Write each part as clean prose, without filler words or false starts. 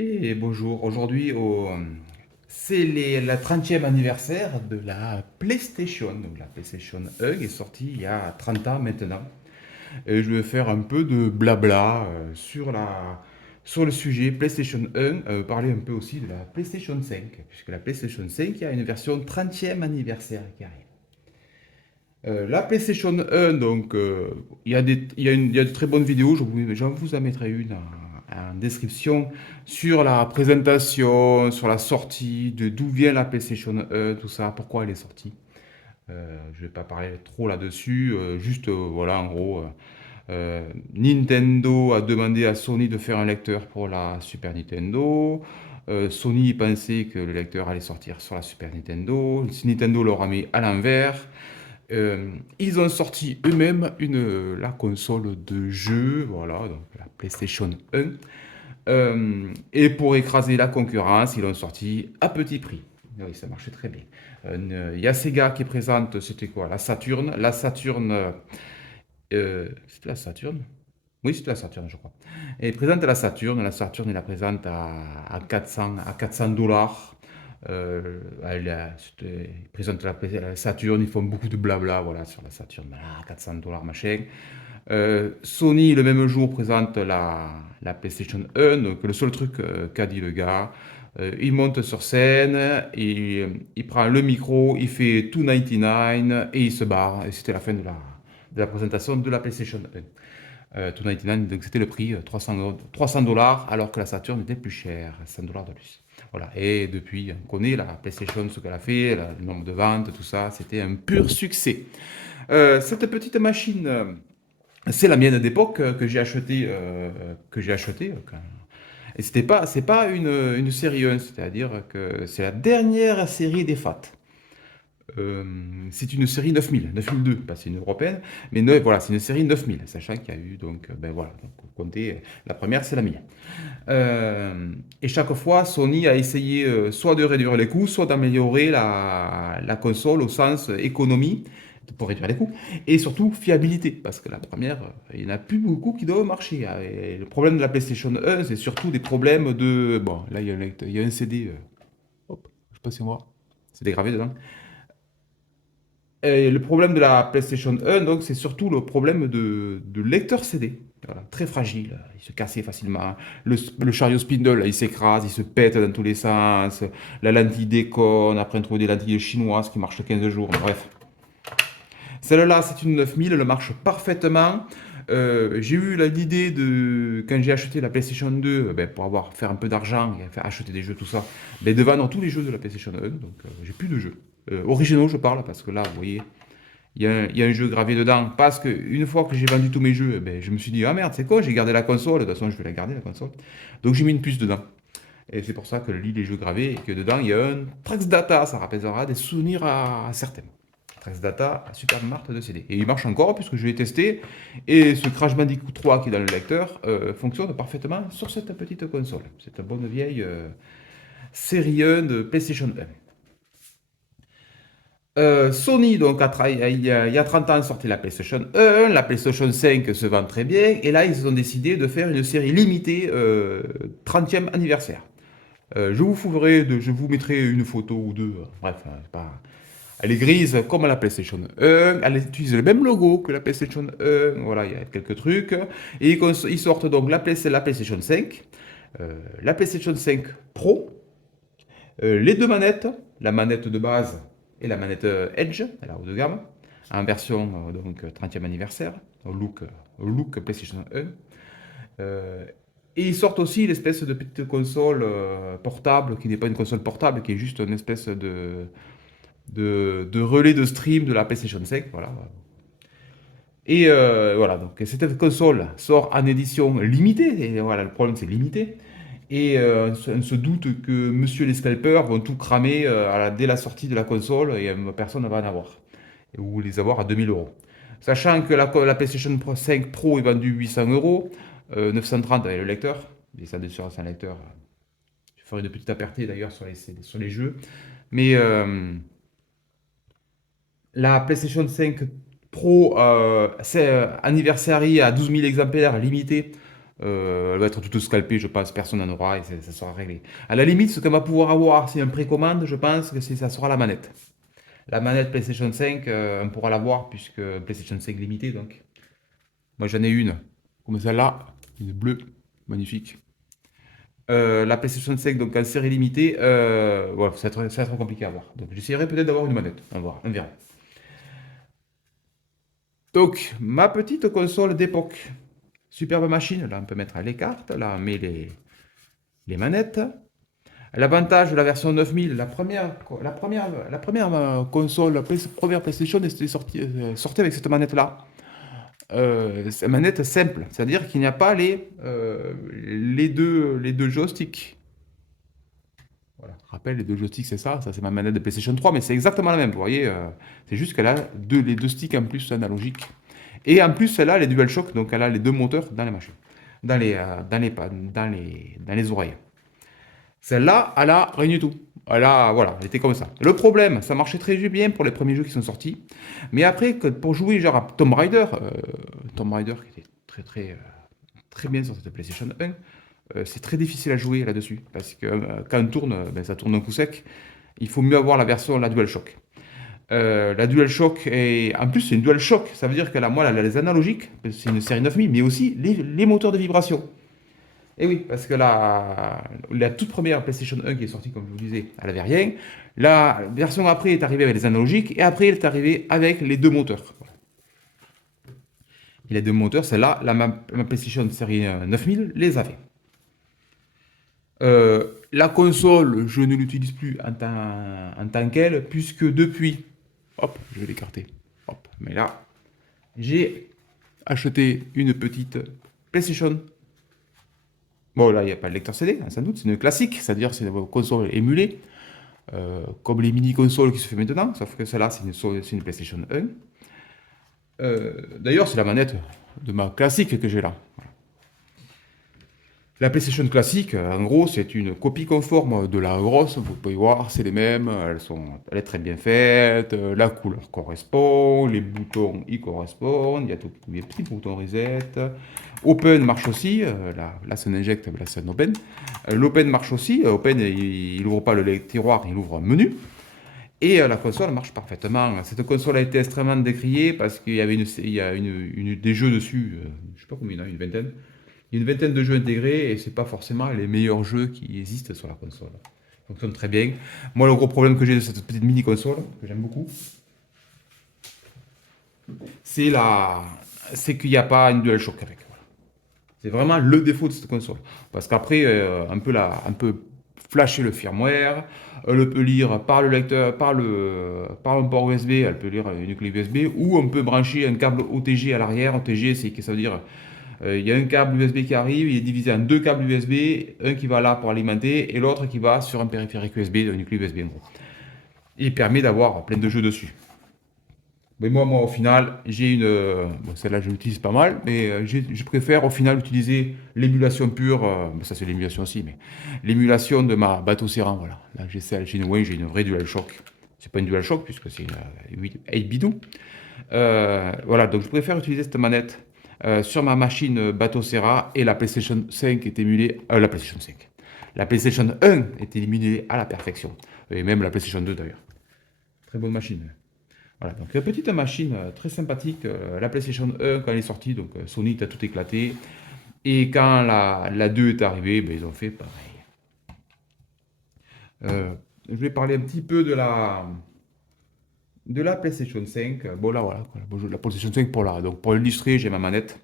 Et bonjour, aujourd'hui c'est la 30e anniversaire de la PlayStation. Donc la PlayStation 1 est sortie il y a 30 ans maintenant. Et je vais faire un peu de blabla sur le sujet PlayStation 1, parler un peu aussi de la PlayStation 5, puisque la PlayStation 5 il y a une version 30e anniversaire qui arrive. La PlayStation 1, donc il y a de très bonnes vidéos, j'en vous en mettrai une en description sur la présentation, sur la sortie, de d'où vient la PlayStation 1, tout ça, pourquoi elle est sortie. Je vais pas parler trop là-dessus, juste voilà en gros. Nintendo a demandé à Sony de faire un lecteur pour la Super Nintendo. Sony pensait que le lecteur allait sortir sur la Super Nintendo. Nintendo leur a mis à l'envers. Ils ont sorti eux-mêmes la console de jeu, voilà, donc la PlayStation 1. Et pour écraser la concurrence, ils l'ont sorti à petit prix. Oui, ça marchait très bien. Il y a Sega qui présente, c'était quoi? La Saturn. La Saturn, c'était la Saturn? Oui, c'était la Saturn, je crois. Et il présente la Saturn, il la présente à 400 dollars. Il présente la Saturn, ils font beaucoup de blabla voilà, sur la Saturn. Voilà, 400 dollars, machin. Sony, le même jour, présente la PlayStation 1. Donc, le seul truc qu'a dit le gars, il monte sur scène, il prend le micro, il fait 299 et il se barre. Et c'était la fin de la présentation de la PlayStation 1. 299, donc c'était le prix, 300 dollars, alors que la Saturn était plus chère, 100 dollars de plus. Voilà. Et depuis, on connaît la PlayStation, ce qu'elle a fait, le nombre de ventes, tout ça, c'était un pur succès. Cette petite machine, c'est la mienne d'époque que j'ai acheté. Et c'est pas une série 1, c'est-à-dire que c'est la dernière série des FAT. Euh, c'est une série 9002, pas c'est une européenne, mais voilà, c'est une série 9000, sachant qu'il y a eu donc, ben voilà, donc, comptez, la première c'est la mienne. Et chaque fois, Sony a essayé soit de réduire les coûts, soit d'améliorer la console au sens économie pour réduire les coûts, et surtout fiabilité, parce que la première, il n'y en a plus beaucoup qui doivent marcher, hein. Et le problème de la PlayStation 1, c'est surtout des problèmes de... Bon, là, il y a un CD, hop, je sais pas si on voit, c'est dégravé dedans. Et le problème de la PlayStation 1, donc, c'est surtout le problème de lecteur CD. Voilà, très fragile, il se cassait facilement. Le chariot spindle, il s'écrase, il se pète dans tous les sens. La lentille déconne, après on trouve des lentilles chinoises qui marchent 15 jours. Bref, celle-là, c'est une 9000, elle marche parfaitement. J'ai eu l'idée de, quand j'ai acheté la PlayStation 2, ben, pour faire un peu d'argent et faire acheter des jeux, tout ça, ben, de vendre tous les jeux de la PlayStation 1, donc j'ai plus de jeux. Originaux, je parle, parce que là, vous voyez, il y a un jeu gravé dedans. Parce que une fois que j'ai vendu tous mes jeux, eh ben, je me suis dit, ah merde, c'est quoi, j'ai gardé la console, de toute façon, je vais la garder, la console. Donc j'ai mis une puce dedans. Et c'est pour ça que je lis les jeux gravés et que dedans, il y a un Trax Data, ça rappellera des souvenirs à certains. Trax Data, super marque de CD. Et il marche encore puisque je l'ai testé. Et ce Crash Bandicoot 3 qui est dans le lecteur fonctionne parfaitement sur cette petite console. Cette bonne vieille série 1 de PlayStation 1. Sony, donc, il y a 30 ans, sortait la PlayStation 1, la PlayStation 5 se vend très bien, et là, ils ont décidé de faire une série limitée 30e anniversaire. Je vous mettrai une photo ou deux, bref, c'est pas... Elle est grise comme la PlayStation 1, elle utilise le même logo que la PlayStation 1, voilà, il y a quelques trucs, et ils sortent donc la PlayStation 5, la PlayStation 5 Pro, les deux manettes, la manette de base et la manette Edge, la haut de gamme, en version donc 30e anniversaire, look PlayStation 1. Et ils sortent aussi l'espèce de petite console portable, qui n'est pas une console portable, qui est juste une espèce de relais de stream de la PlayStation 5. Voilà. Et voilà, donc cette console sort en édition limitée, et voilà, le problème c'est limité. Et on se doute que monsieur les scalpers vont tout cramer dès la sortie de la console et personne ne va en avoir. Ou les avoir à 2000 euros. Sachant que la PlayStation 5 Pro est vendue 800 euros, 930 avec le lecteur, et ça sur un lecteur. Je ferai une petite aparté d'ailleurs sur les jeux. Mais la PlayStation 5 Pro, c'est anniversary à 12 000 exemplaires limité. Elle va être toute scalpée, je pense, personne n'en aura et ça sera réglé. À la limite, ce qu'on va pouvoir avoir, c'est un précommande, je pense que ça sera la manette. La manette PlayStation 5, on pourra l'avoir puisque PlayStation 5 limité, donc. Moi, j'en ai une, comme celle-là, une bleue, magnifique. La PlayStation 5, donc en série limitée, voilà, ça va être compliqué à avoir. Donc, j'essaierai peut-être d'avoir une manette. On va voir, on verra. Donc, ma petite console d'époque. Superbe machine, là on peut mettre les cartes, là on met les manettes. L'avantage de la version 9000, la première console, première PlayStation sortie avec cette manette-là. C'est une manette simple, c'est-à-dire qu'il n'y a pas les deux joysticks. Voilà. Je rappelle, les deux joysticks, c'est ça c'est ma manette de PlayStation 3, mais c'est exactement la même, vous voyez, c'est juste qu'elle a les deux sticks en plus analogiques. Et en plus, elle a les DualShock, donc elle a les deux moteurs dans les machines, dans les oreilles. Celle-là, elle a rien du tout. Voilà, elle était comme ça. Le problème, ça marchait très bien pour les premiers jeux qui sont sortis. Mais après, pour jouer genre à Tomb Raider qui était très très très bien sur cette PlayStation 1, c'est très difficile à jouer là-dessus. Parce que quand on tourne, ben, ça tourne un coup sec. Il faut mieux avoir la DualShock. La DualShock, en plus c'est une DualShock, ça veut dire qu'elle a, moi, elle a les analogiques, c'est une série 9000, mais aussi les moteurs de vibration. Et oui, parce que la toute première PlayStation 1 qui est sortie, comme je vous disais, elle n'avait rien. La version après est arrivée avec les analogiques, et après elle est arrivée avec les deux moteurs. Et les deux moteurs, celle-là, ma PlayStation série 9000 les avait. La console, je ne l'utilise plus en tant qu'elle, puisque depuis, hop, je vais l'écarter, hop, mais là, j'ai acheté une petite PlayStation. Bon, là, il n'y a pas de lecteur CD, hein, sans doute, c'est une classique, c'est-à-dire c'est une console émulée, comme les mini-consoles qui se fait maintenant, sauf que celle-là, c'est une PlayStation 1. D'ailleurs, c'est la manette de ma classique que j'ai là. La PlayStation classique, en gros, c'est une copie conforme de la grosse. Vous pouvez voir, c'est les mêmes. Elle est très bien faite. La couleur correspond. Les boutons y correspondent. Il y a tout, les petits boutons reset. Open marche aussi. Là, c'est un inject, là, c'est un open. L'open marche aussi. Open, il n'ouvre pas le tiroir, il ouvre un menu. Et la console marche parfaitement. Cette console a été extrêmement décriée parce qu'il y avait des jeux dessus. Je ne sais pas combien il y en a, une vingtaine. Il y a une vingtaine de jeux intégrés et c'est pas forcément les meilleurs jeux qui existent sur la console. Ça fonctionne très bien. Moi, le gros problème que j'ai de cette petite mini console, que j'aime beaucoup, c'est qu'il n'y a pas une DualShock avec. Voilà. C'est vraiment le défaut de cette console. Parce qu'après, on peut flasher le firmware, elle peut lire par le lecteur, par un port USB, elle peut lire une clé USB, ou on peut brancher un câble OTG à l'arrière. OTG, ça veut dire il y a un câble USB qui arrive, il est divisé en deux câbles USB, un qui va là pour alimenter et l'autre qui va sur un périphérique USB, une clé USB en gros. Il permet d'avoir plein de jeux dessus. Mais moi au final, j'ai une. Bon, celle-là, je l'utilise pas mal, mais je préfère au final utiliser l'émulation pure. Ça, c'est l'émulation aussi, mais l'émulation de ma bateau serrant. Voilà. Là, j'ai une vraie DualShock. C'est pas une DualShock puisque c'est 8 bidou. Voilà, donc je préfère utiliser cette manette sur ma machine bateau serra et la PlayStation 5 est émulée. La PlayStation 5. La PlayStation 1 est émulée à la perfection. Et même la PlayStation 2 d'ailleurs. Très bonne machine. Voilà, donc une petite machine très sympathique. La PlayStation 1, quand elle est sortie, donc Sony a tout éclaté. Et quand la 2 est arrivée, ben, ils ont fait pareil. Je vais parler un petit peu de la PlayStation 5. Bon, là, voilà, la PlayStation 5 donc pour illustrer, j'ai ma manette.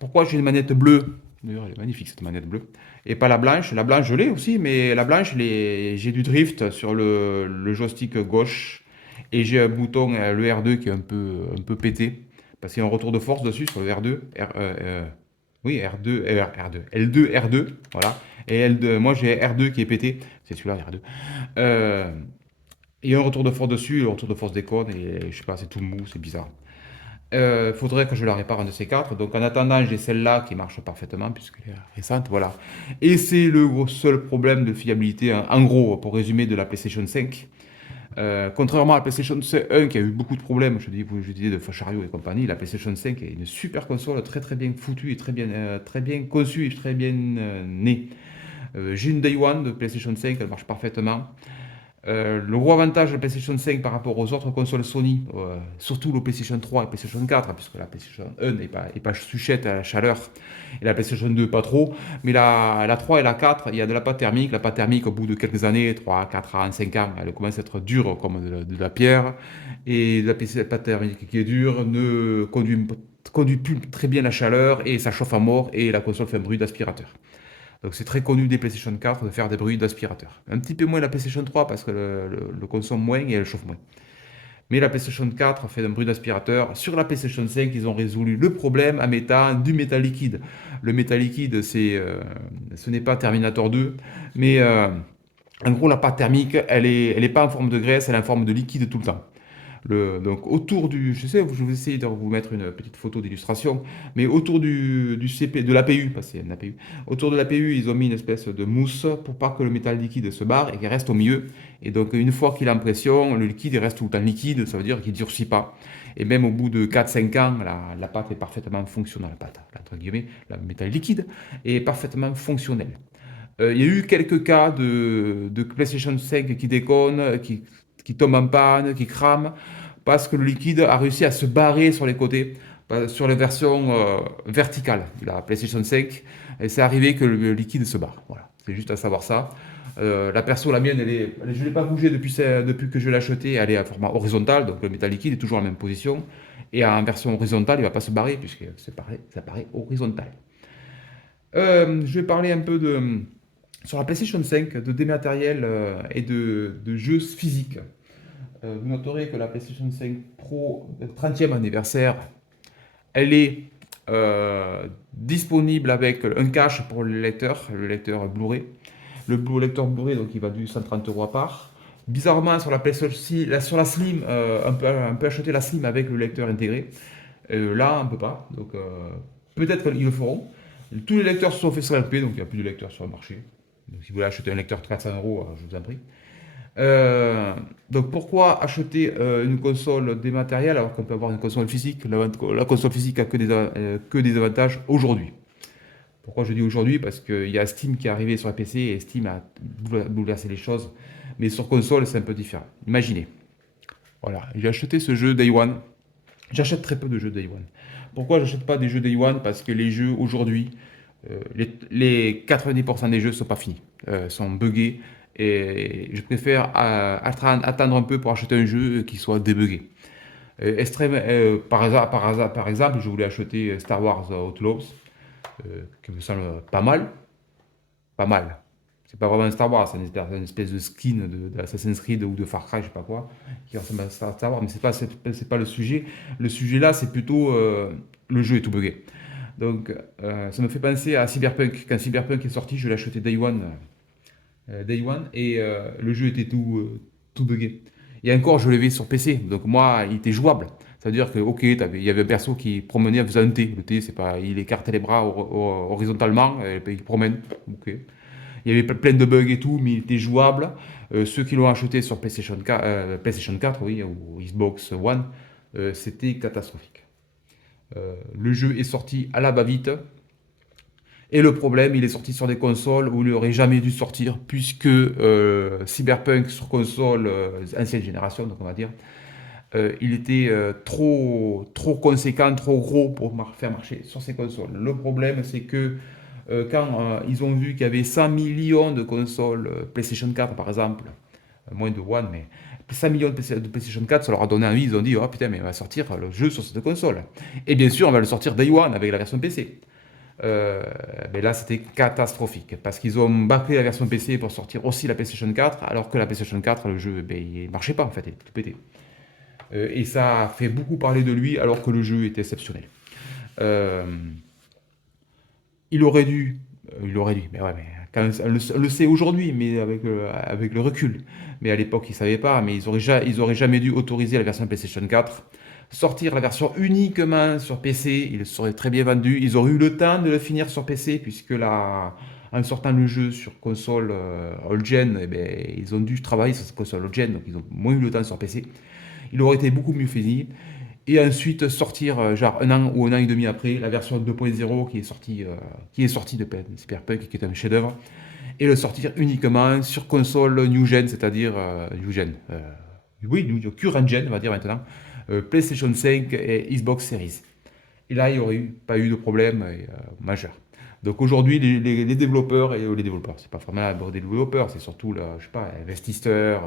Pourquoi j'ai une manette bleue? D'ailleurs, elle est magnifique cette manette bleue. Et pas la blanche. La blanche, je l'ai aussi, mais la blanche, j'ai du drift sur le joystick gauche. Et j'ai un bouton, le R2, qui est un peu pété. Parce qu'il y a un retour de force dessus sur le R2. Oui, R2, R2. L2, R2. Voilà. Et L2, moi j'ai R2 qui est pété. C'est celui-là, R2. Il y a un retour de force dessus. Le retour de force déconne. Et je sais pas, c'est tout mou, c'est bizarre. Faudrait que je la répare un de ces quatre. Donc en attendant, j'ai celle-là qui marche parfaitement puisqu'elle est récente. Voilà. Et c'est le seul problème de fiabilité, en gros, pour résumer, de la PlayStation 5. Contrairement à la PlayStation 1 qui a eu beaucoup de problèmes, je disais de Fachario et compagnie, la PlayStation 5 est une super console, très très bien foutue et très bien conçue et très bien née. J'ai une Day One de PlayStation 5, elle marche parfaitement. Le gros avantage de la PlayStation 5 par rapport aux autres consoles Sony, surtout le PlayStation 3 et PlayStation 4, puisque la PlayStation 1 n'est pas sujette à la chaleur, et la PlayStation 2 pas trop, mais la 3 et la 4, il y a de la pâte thermique. La pâte thermique, au bout de quelques années, 3, 4 ans, 5 ans, elle commence à être dure comme de la pierre, et la pâte thermique qui est dure ne conduit plus très bien la chaleur, et ça chauffe à mort, et la console fait un bruit d'aspirateur. Donc c'est très connu des PlayStation 4 de faire des bruits d'aspirateur. Un petit peu moins la PlayStation 3 parce que le consomme moins et elle chauffe moins. Mais la PlayStation 4 fait un bruit d'aspirateur. Sur la PlayStation 5, ils ont résolu le problème en mettant du métal liquide. Le métal liquide, ce n'est pas Terminator 2, mais en gros la pâte thermique, elle est pas en forme de graisse, elle est en forme de liquide tout le temps. Donc autour je sais, je vais essayer de vous mettre une petite photo d'illustration, mais autour du CP, de l'APU, parce que c'est un APU, autour de l'APU, ils ont mis une espèce de mousse pour pas que le métal liquide se barre et qu'il reste au milieu. Et donc une fois qu'il est en pression, le liquide il reste tout le temps liquide, ça veut dire qu'il ne durcit pas. Et même au bout de 4 5 ans, la pâte est parfaitement fonctionnelle, la pâte, entre guillemets, le métal liquide est parfaitement fonctionnel. Il y a eu quelques cas de PlayStation 5 qui déconnent, qui tombent en panne, qui crament, parce que le liquide a réussi à se barrer sur les côtés, sur les versions verticales de la PlayStation 5. Et c'est arrivé que le liquide se barre. Voilà, c'est juste à savoir ça. La perso, la mienne, je ne l'ai pas bougée depuis que je l'ai achetée. Elle est à format horizontal, donc le métal liquide est toujours en même position. Et en version horizontale, il ne va pas se barrer, puisque ça paraît horizontal. Je vais parler un peu sur la PlayStation 5 de dématériel et de jeux physiques. Vous noterez que la PlayStation 5 Pro 30e anniversaire, elle est disponible avec un cache pour le lecteur Blu-ray. Lecteur Blu-ray, donc il va du 130 euros à part. Bizarrement, sur la PlayStation, sur la Slim, on peut acheter la Slim avec le lecteur intégré. Là, on ne peut pas. Donc, peut-être qu'ils le feront. Tous les lecteurs se sont fait scalper, donc il n'y a plus de lecteurs sur le marché. Donc, si vous voulez acheter un lecteur de 400 euros, je vous en prie. Donc pourquoi acheter une console dématérielle alors qu'on peut avoir une console physique? La console physique a que des avantages aujourd'hui. Pourquoi je dis aujourd'hui? Parce qu'il y a Steam qui est arrivé sur la PC et Steam a bouleversé les choses. Mais sur console, c'est un peu différent. Imaginez. Voilà, j'ai acheté ce jeu Day One. J'achète très peu de jeux Day One. Pourquoi j'achète pas des jeux Day One? Parce que les jeux aujourd'hui, les 90% des jeux sont pas finis, sont buggés. Et je préfère attendre un peu pour acheter un jeu qui soit débugué. Par exemple, je voulais acheter Star Wars Outlaws, qui me semble pas mal. Pas mal. C'est pas vraiment un Star Wars, c'est une espèce de skin de Assassin's Creed ou de Far Cry, je sais pas quoi, qui ressemble à Star Wars, mais c'est pas le sujet. Le sujet là, c'est plutôt le jeu est tout buggé. Donc, ça me fait penser à Cyberpunk. Quand Cyberpunk est sorti, je l'ai acheté Day One, et le jeu était tout buggé. Et encore, je l'avais sur PC, donc moi, il était jouable. Ça veut dire que, ok, il y avait un perso qui promenait en faisant un T. Le T, c'est pas, il écartait les bras horizontalement, et puis il promène. Ok. Il y avait plein de bugs et tout, mais il était jouable. Ceux qui l'ont acheté sur PlayStation 4 oui, ou Xbox One, c'était catastrophique. Le jeu est sorti à la va-vite. Et le problème, il est sorti sur des consoles où il n'aurait jamais dû sortir, puisque Cyberpunk sur console ancienne génération, donc on va dire, il était trop conséquent, trop gros pour faire marcher sur ces consoles. Le problème, c'est que quand ils ont vu qu'il y avait 100 millions de consoles PlayStation 4, par exemple, moins de One, mais 100 millions de PlayStation 4, ça leur a donné envie, ils ont dit, oh putain, mais on va sortir le jeu sur cette console. Et bien sûr, on va le sortir Day One avec la version PC. Mais là, c'était catastrophique parce qu'ils ont bâclé la version PC pour sortir aussi la PlayStation 4, alors que la PlayStation 4, le jeu, ben, il marchait pas en fait, il était tout pété. Et ça a fait beaucoup parler de lui, alors que le jeu était exceptionnel. Euh, il aurait dû, mais ouais, mais quand on le sait aujourd'hui, mais avec le recul. Mais à l'époque, ils ne savaient pas, mais ils auraient jamais dû autoriser la version PlayStation 4. Sortir la version uniquement sur PC, il serait très bien vendu. Ils auraient eu le temps de le finir sur PC, puisque là, en sortant le jeu sur console old-gen, eh ben, ils ont dû travailler sur cette console old-gen, donc ils ont moins eu le temps sur PC. Il aurait été beaucoup mieux fini. Et ensuite sortir, genre un an ou un an et demi après, la version 2.0 qui est sortie de Cyberpunk, qui est un chef-d'œuvre, et le sortir uniquement sur console new gen, c'est-à-dire new gen, oui, current gen, on va dire maintenant, PlayStation 5 et Xbox Series. Et là, il n'y aurait pas eu de problème majeur. Donc aujourd'hui, les développeurs, et les développeurs, c'est pas vraiment des développeurs, c'est surtout, je sais pas, investisseurs,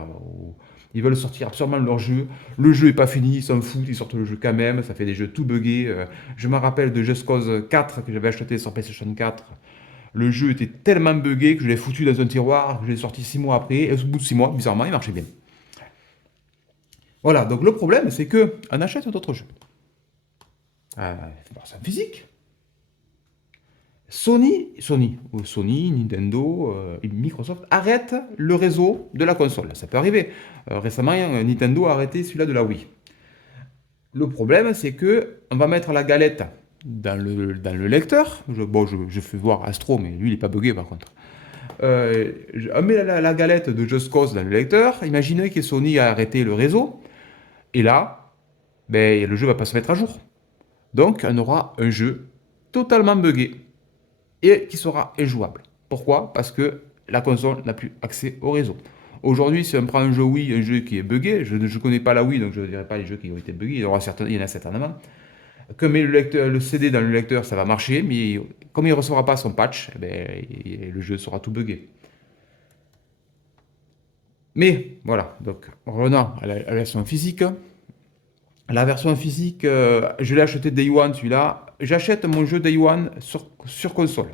ils veulent sortir absolument leur jeu. Le jeu est pas fini, ils s'en foutent, ils sortent le jeu quand même, ça fait des jeux tout buggés. Je me rappelle de Just Cause 4 que j'avais acheté sur PlayStation 4. Le jeu était tellement buggé que je l'ai foutu dans un tiroir, que je l'ai sorti 6 mois après, et au bout de 6 mois, bizarrement, il marchait bien. Voilà, donc le problème, c'est que on achète d'autres jeux. C'est un physique. Sony, Nintendo et Microsoft arrêtent le réseau de la console. Ça peut arriver. Récemment, Nintendo a arrêté celui-là de la Wii. Le problème, c'est que on va mettre la galette dans le lecteur. Je fais voir Astro, mais lui, il n'est pas buggé par contre. On met la galette de Just Cause dans le lecteur. Imaginez que Sony a arrêté le réseau. Et là, ben, le jeu ne va pas se mettre à jour. Donc, on aura un jeu totalement buggé et qui sera injouable. Pourquoi? Parce que la console n'a plus accès au réseau. Aujourd'hui, si on prend un jeu Wii, un jeu qui est buggé, je ne connais pas la Wii, donc je ne dirai pas les jeux qui ont été buggés, il y en a certainement. Comme le CD dans le lecteur, ça va marcher, mais comme il ne recevra pas son patch, eh ben, le jeu sera tout buggé. Mais voilà, donc revenons à la version physique. La version physique, je l'ai acheté Day One celui-là. J'achète mon jeu Day One sur console.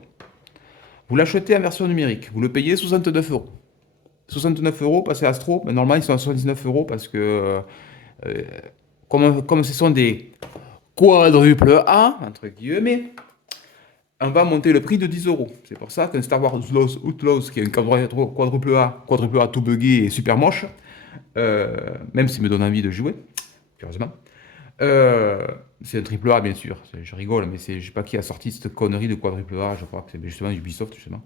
Vous l'achetez en version numérique, vous le payez 69 euros. 69 euros, parce que Astro, mais normalement ils sont à 79 euros parce que euh, comme ce sont des quadruple A, entre guillemets, on va monter le prix de 10 euros. C'est pour ça qu'un Star Wars Outlaws, qui est un quadruple A tout buggé et super moche, même s'il me donne envie de jouer, curieusement, c'est un triple A bien sûr. Je rigole, mais je sais pas qui a sorti cette connerie de quadruple A. Je crois que c'est justement Ubisoft justement.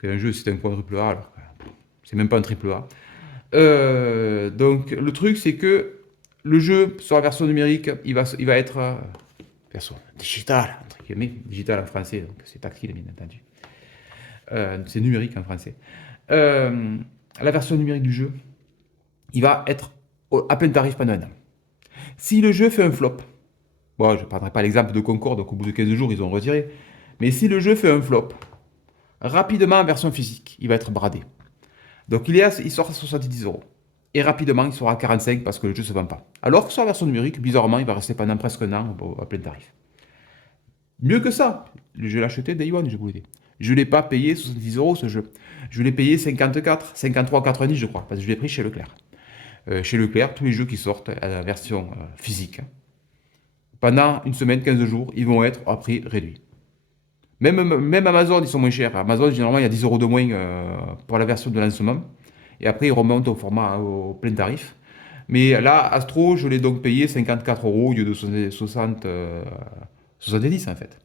Qu'un jeu c'est un quadruple A alors que c'est même pas un triple A. Donc le truc c'est que le jeu sur la version numérique, il va être version digitale entre guillemets, digital en français, donc c'est tactile bien entendu. C'est numérique en français. La version numérique du jeu, il va être à plein tarif pendant un an. Si le jeu fait un flop, bon, je ne prendrai pas l'exemple de Concorde, donc au bout de 15 jours, ils ont retiré. Mais si le jeu fait un flop, rapidement en version physique, il va être bradé. Donc il sort à 70 euros. Et rapidement, il sera à 45 parce que le jeu ne se vend pas. Alors que sur la version numérique, bizarrement, il va rester pendant presque un an à plein tarif. Mieux que ça, je l'ai acheté Day One, je vous l'ai dit. Je ne l'ai pas payé 70 euros ce jeu. Je l'ai payé 54, 53,90 je crois, parce que je l'ai pris chez Leclerc. Chez Leclerc, tous les jeux qui sortent à la version physique, pendant une semaine, 15 jours, ils vont être à prix réduit. Même Amazon, ils sont moins chers. Amazon, généralement, il y a 10 euros de moins pour la version de lancement. Et après, ils remontent au plein tarif. Mais là, Astro, je l'ai donc payé 54 euros au lieu de 70 en fait.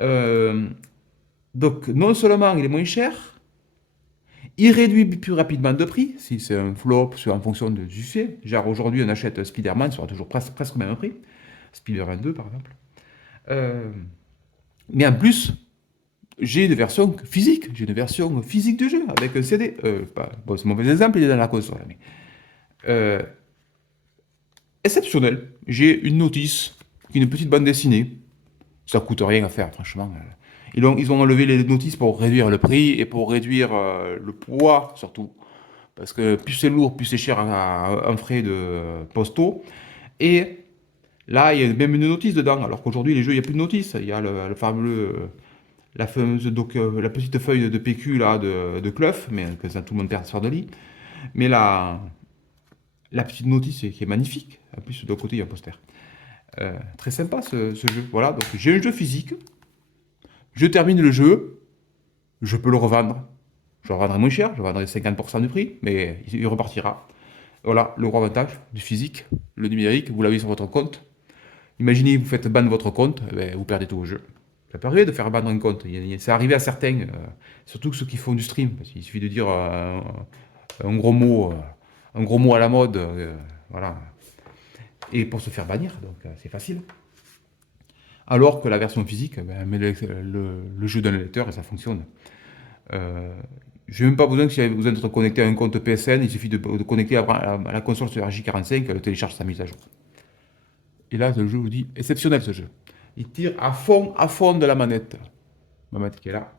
Euh, donc, non seulement il est moins cher, il réduit plus rapidement de prix, si c'est un flop, en fonction du succès. Genre aujourd'hui, on achète Spider-Man, il sera toujours presque au même prix. Spider-Man 2, par exemple. Euh, mais en plus, j'ai une version physique. J'ai une version physique du jeu avec un CD. Bon, c'est un mauvais exemple, il est dans la console. Mais, euh, exceptionnel. J'ai une notice, une petite bande dessinée. Ça coûte rien à faire, franchement. Ils ont enlevé les notices pour réduire le prix et pour réduire le poids, surtout. Parce que plus c'est lourd, plus c'est cher en frais de postaux. Et là, il y a même une notice dedans. Alors qu'aujourd'hui, les jeux, il n'y a plus de notice. Il y a le fameux la fameuse la petite feuille de PQ là de Clough, mais que ça tout le monde perd sur de lit. Mais la petite notice qui est magnifique. En plus, de l'autre côté, il y a un poster. Très sympa ce jeu. Voilà, donc j'ai un jeu physique. Je termine le jeu. Je peux le revendre. Je le revendrai moins cher. Je le vendrai 50% du prix, mais il repartira. Voilà, le gros avantage du physique. Le numérique, vous l'avez sur votre compte. Imaginez, vous faites ban votre compte, eh ben, vous perdez tout au jeu. Ça peut arriver de faire bannir un compte. C'est arrivé à certains, surtout ceux qui font du stream. Parce qu'il suffit de dire un gros mot, un gros mot à la mode, voilà, et pour se faire bannir. Donc c'est facile. Alors que la version physique, ben, met le jeu dans le lecteur et ça fonctionne. Euh, je n'ai même pas besoin que si vous avez besoin d'être connecté à un compte PSN, il suffit de connecter à la console sur RJ45, elle télécharge sa mise à jour. Et là, le jeu, je vous dis, exceptionnel ce jeu. Il tire à fond de la manette. Ma manette qui est là.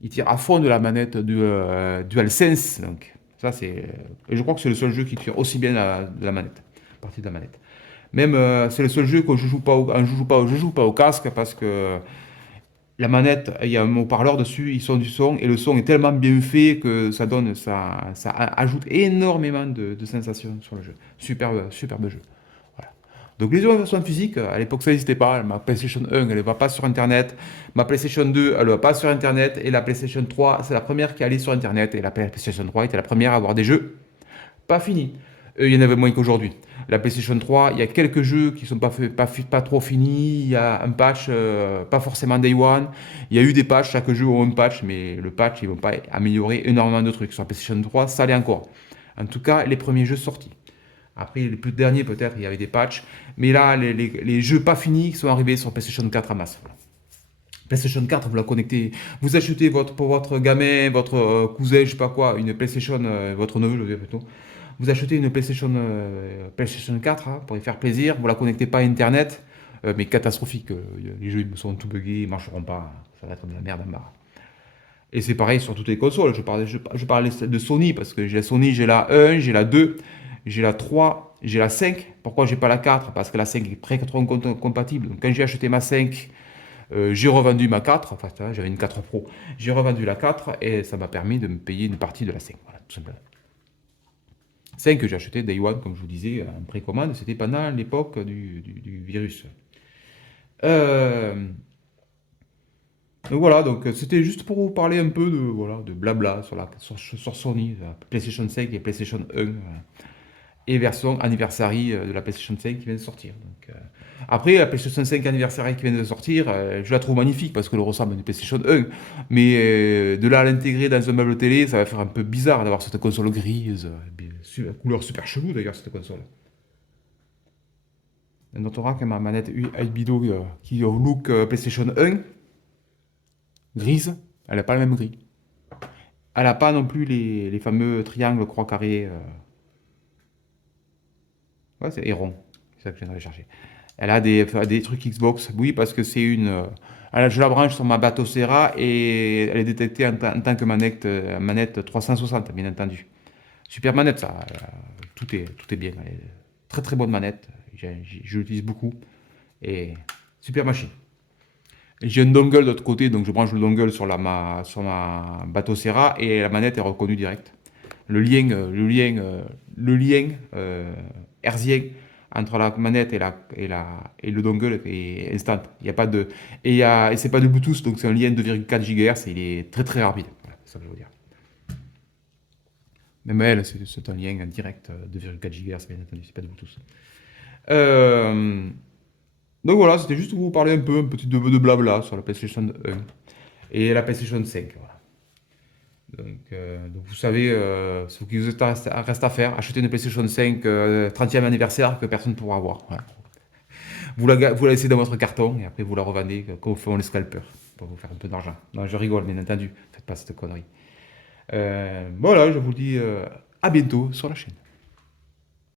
Il tire à fond de la manette du DualSense. Donc, ça, c'est. Et je crois que c'est le seul jeu qui tire aussi bien de la manette. Partie de la manette. Même, c'est le seul jeu que je joue pas au casque parce que la manette, il y a un haut-parleur dessus, ils sont du son, et le son est tellement bien fait que ça ajoute énormément de sensations sur le jeu. Superbe, superbe jeu. Voilà. Donc les versions physiques, à l'époque ça n'existait pas. Ma PlayStation 1, elle ne va pas sur Internet. Ma PlayStation 2, elle ne va pas sur Internet. Et la PlayStation 3, c'est la première qui allait sur Internet. Et la PlayStation 3 était la première à avoir des jeux pas fini. Il y en avait moins qu'aujourd'hui. La PlayStation 3, il y a quelques jeux qui sont pas trop finis. Il y a un patch, pas forcément Day One. Il y a eu des patchs, chaque jeu a un patch, mais le patch, ils vont pas améliorer énormément de trucs. Sur la PlayStation 3, ça l'est encore. En tout cas, les premiers jeux sortis. Après, les plus derniers, peut-être, il y avait des patchs. Mais là, les jeux pas finis sont arrivés sur PlayStation 4 à masse. Voilà. PlayStation 4, vous la connectez, vous achetez pour votre gamin, votre cousin, je sais pas quoi, une PlayStation, votre neveu, je veux dire plutôt. Vous achetez une PlayStation 4 hein, pour y faire plaisir, vous la connectez pas à Internet, mais catastrophique. Les jeux ils sont tout buggés, ils marcheront pas, ça va être de la merde en barre. Et c'est pareil sur toutes les consoles. Je parlais de Sony parce que j'ai la Sony, j'ai la 1, j'ai la 2, j'ai la 3, j'ai la 5. Pourquoi j'ai pas la 4? Parce que la 5 est compatible. Donc quand j'ai acheté ma 5, j'ai revendu ma 4, enfin j'avais une 4 Pro, j'ai revendu la 4 et ça m'a permis de me payer une partie de la 5. Voilà, tout simplement. 5 que j'ai acheté Day One, comme je vous disais, en précommande, c'était pendant l'époque du virus. Euh, donc voilà, donc c'était juste pour vous parler un peu de, voilà, de blabla sur Sony, la PlayStation 5 et PlayStation 1, voilà. Et version anniversary de la PlayStation 5 qui vient de sortir. Donc, après, la PlayStation 5 anniversary qui vient de sortir, je la trouve magnifique parce qu'elle ressemble à une PlayStation 1. Mais de là à l'intégrer dans un meuble télé, ça va faire un peu bizarre d'avoir cette console grise, couleur super chelou d'ailleurs, cette console. On notera que ma manette Albedo qui look PlayStation 1, grise, elle n'a pas le même gris. Elle n'a pas non plus les fameux triangles croix carrés. Ouais, c'est rond. C'est ça que je viens d'aller chercher. Elle a des trucs Xbox, oui, parce que c'est une. Je la branche sur ma Bato Serra et elle est détectée en tant que manette 360, bien entendu. Super manette, ça. Tout est bien. Très très bonne manette. Je l'utilise beaucoup. Et super machine. Et j'ai un dongle de l'autre côté, donc je branche le dongle sur ma Bato Serra et la manette est reconnue direct. Le lien hertzien entre la manette et le dongle est instant. Il y a pas de, et c'est pas de Bluetooth, donc c'est un lien de 2,4 GHz et il est très très rapide. Voilà, c'est ça que je veux dire. Même elle, c'est un lien en direct de 2,4 GHz, bien entendu, c'est pas de Bluetooth. Euh, donc voilà, c'était juste pour vous parler un petit de blabla sur la PlayStation 1 et la PlayStation 5. Voilà. Donc vous savez ce qu'il vous reste à faire, acheter une PlayStation 5 30e anniversaire que personne ne pourra avoir. Voilà. Vous la laissez dans votre carton et après vous la revendez comme font les scalpers pour vous faire un peu d'argent. Non, je rigole, bien entendu, faites pas cette connerie. Voilà, je vous dis à bientôt sur la chaîne.